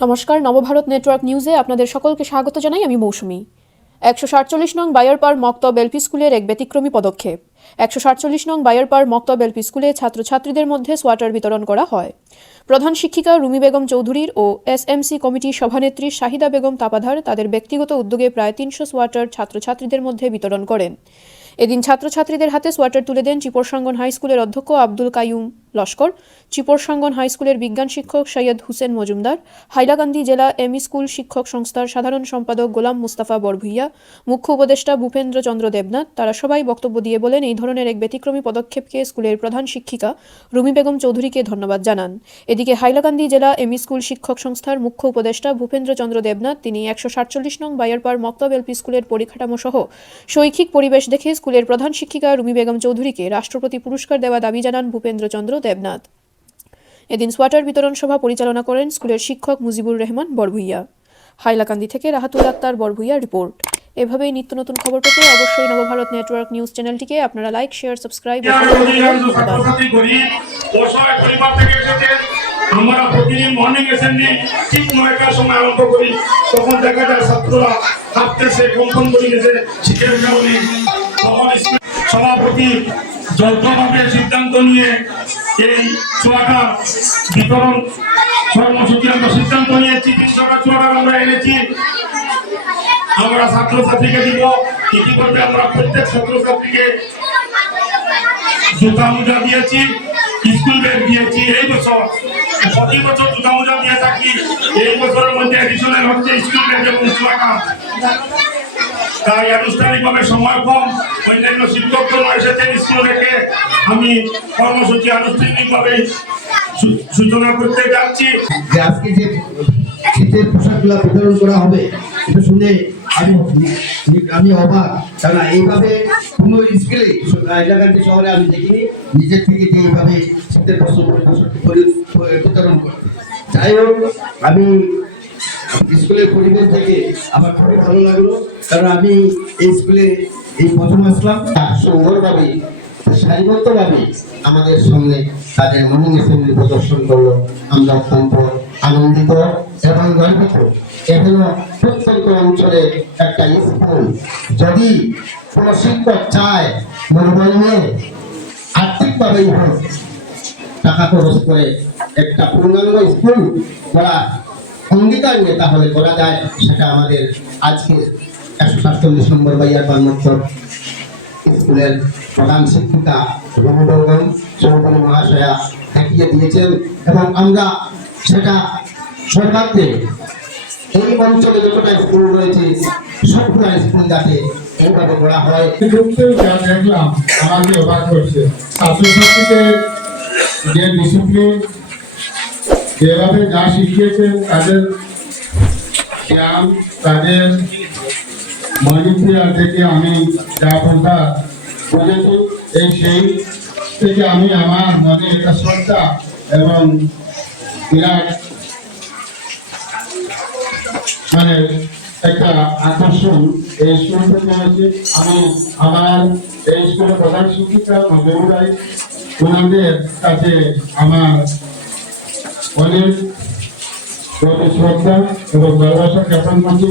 নমস্কার, নবভারত নেটওয়ার্ক নিউজে আপনাদের সকলকে স্বাগত জানাই। আমি মৌসুমী। 147 নং বায়ারপাড় মক্তব এলপি স্কুলের এক ব্যতিক্রমী পদক্ষেপ। 147 নং বায়ারপাড় মক্তব এলপি স্কুলে ছাত্রছাত্রীদের মধ্যে সোয়াটার বিতরণ করা হয়। প্রধান শিক্ষিকা রুমি বেগম চৌধুরীর ও এসএমসি কমিটির সভানেত্রী শাহিদা বেগম তাপাধার তাদের ব্যক্তিগত উদ্যোগে প্রায় 300 সোয়াটার ছাত্রছাত্রীদের মধ্যে বিতরণ করেন। এদিন ছাত্রছাত্রীদের হাতে সোয়াটার তুলে দেন চিপরসাঙ্গন হাই স্কুলের অধ্যক্ষ আব্দুল কাইয়ুম লস্কর, চিপরসাঙ্গন হাই স্কুলের বিজ্ঞান শিক্ষক সৈয়দ হুসেন মজুমদার, হাইলাকান্দি জেলা এমই স্কুল শিক্ষক সংস্থার সাধারণ সম্পাদক গোলাম মুস্তাফা বরভুইয়া, মুখ্য উপদেষ্টা ভূপেন্দ্র চন্দ্র দেবনাথ। তারা সবাই বক্তব্য দিয়ে বলেন, এই ধরনের এক ব্যতিক্রমী পদক্ষেপকে স্কুলের প্রধান শিক্ষিকা রুমি বেগম চৌধুরীকে ধন্যবাদ জানান। এদিকে হাইলাকান্দি জেলা এমই স্কুল শিক্ষক সংস্থার মুখ্য উপদেষ্টা ভূপেন্দ্র চন্দ্র দেবনাথ তিনি 147 নং বায়ারপাড় মক্তব এলপি স্কুলের পরিকাঠামো সহ শৈক্ষিক পরিবেশ দেখে স্কুলের প্রধান শিক্ষিকা রুমি বেগম চৌধুরীকে রাষ্ট্রপতি পুরস্কার দেওয়া দাবি জানান ভূপেন্দ্র চন্দ্র দেবনাথ। এদিন সোয়াটার বিতরণ সভা পরিচালনা করেন স্কুলের শিক্ষক মুজিবুর রহমান বরভুইয়া। হাইলাকান্দি থেকে রাহাতুল আক্তার বরভুইয়া রিপোর্ট। এভাবেই নিত্য নতুন খবর পেতে অবশ্যই নবভারত নেটওয়ার্ক নিউজ চ্যানেলটিকে আপনারা লাইক, শেয়ার, সাবস্ক্রাইব আমরা প্রতিদিন মর্নিং অ্যাসেম্বলি ঠিক 9টার সময় আরম্ভ করি, তখন দেখা যায় ছাত্ররা কাঁপতেছে, কম্পন করে গেছে শীতের কারণে। তখন সভাপতি যৌথভাবে সিদ্ধান্ত নিয়ে এই ছোয়াটা বিতরণ কর্মসূচি আমরা সিদ্ধান্ত নিয়েছি। 300টা ছোয়াটা আমরা এনেছি, আমরা ছাত্রছাত্রীকে দিব। ইতিমধ্যে আমরা প্রত্যেক ছাত্রছাত্রীকে জুতা মোজা দিয়েছি, স্কুল ব্যাগ দিয়েছি। এই বছর প্রতি বছর জুতা মোজা দিয়ে থাকি, এই বছরের মধ্যে এডিশনাল হচ্ছে স্কুল ব্যাগ এবং ছোয়াটা। তাই আনুষ্ঠানিকভাবে সময় কম, অন্যান্য শিক্ষকগণ এসেছেন স্কুল থেকে। আমি কর্মসূচি আনুষ্ঠানিকভাবে সূচনা করতে যাচ্ছি। আজকে যে শীতের পোশাকগুলো বিতরণ করা হবে, এটা শুনে আমি অবাক। কারণ এইভাবে কোনো স্কুলে হাইলাকান্দি শহরে আমি দেখিনি নিজের থেকে যে এইভাবে শীতের পোশাক বিতরণ করে। যাই হোক, আমি স্কুলের পরিবেশ থেকে আমার খুবই ভালো লাগলো, কারণ আমি এই স্কুলে এই প্রথম আসলাম। সুন্দরভাবে সারিবদ্ধভাবে আমাদের সামনে তাদের মর্নিং অ্যাসেম্বলি প্রদর্শন করলো। আমরা অত্যন্ত আনন্দিত এবং গর্বিত। এখনো প্রত্যন্ত অঞ্চলে একটা স্কুল, যদি কোনো শিক্ষক চায় মনোবল নিয়ে আর্থিকভাবেই হোক টাকা খরচ করে একটা পূর্ণাঙ্গ স্কুল করা অঙ্গীকার নিয়ে তাহলে করা যায়। সেটা আমাদের আজকে 147 নম্বর বায়ারপাড় মক্তব স্কুলের প্রধান শিক্ষিকা রুমি বেগম চৌধুরী মহাশয়া দেখিয়ে দিয়েছেন, এবং আমরা সেটা সরকারকে এই অঞ্চলে যতটা স্কুল রয়েছে সবগুলো স্কুল যাতে এইভাবে করা হয়। দেখলাম আমাকে অবাক করছে। ছাত্রছাত্রীদের যে ডিসিপ্লিন, যেভাবে যা শিখিয়েছেন, তাদের জ্ঞান, তাদের মনিপিয়ার থেকে আমি যা বোঝা বুঝেছি, সেই থেকে আমি আমার মনে একটা শ্রদ্ধা এবং বিরাট একটা আকর্ষণ এই স্কুল থেকে হয়েছে। আমি আমার এই স্কুলের প্রধান শিক্ষিকা মজুমদার ওনাদের কাছে আমার অনেক শ্রদ্ধা এবং ভালোবাসা জ্ঞাপন করছি।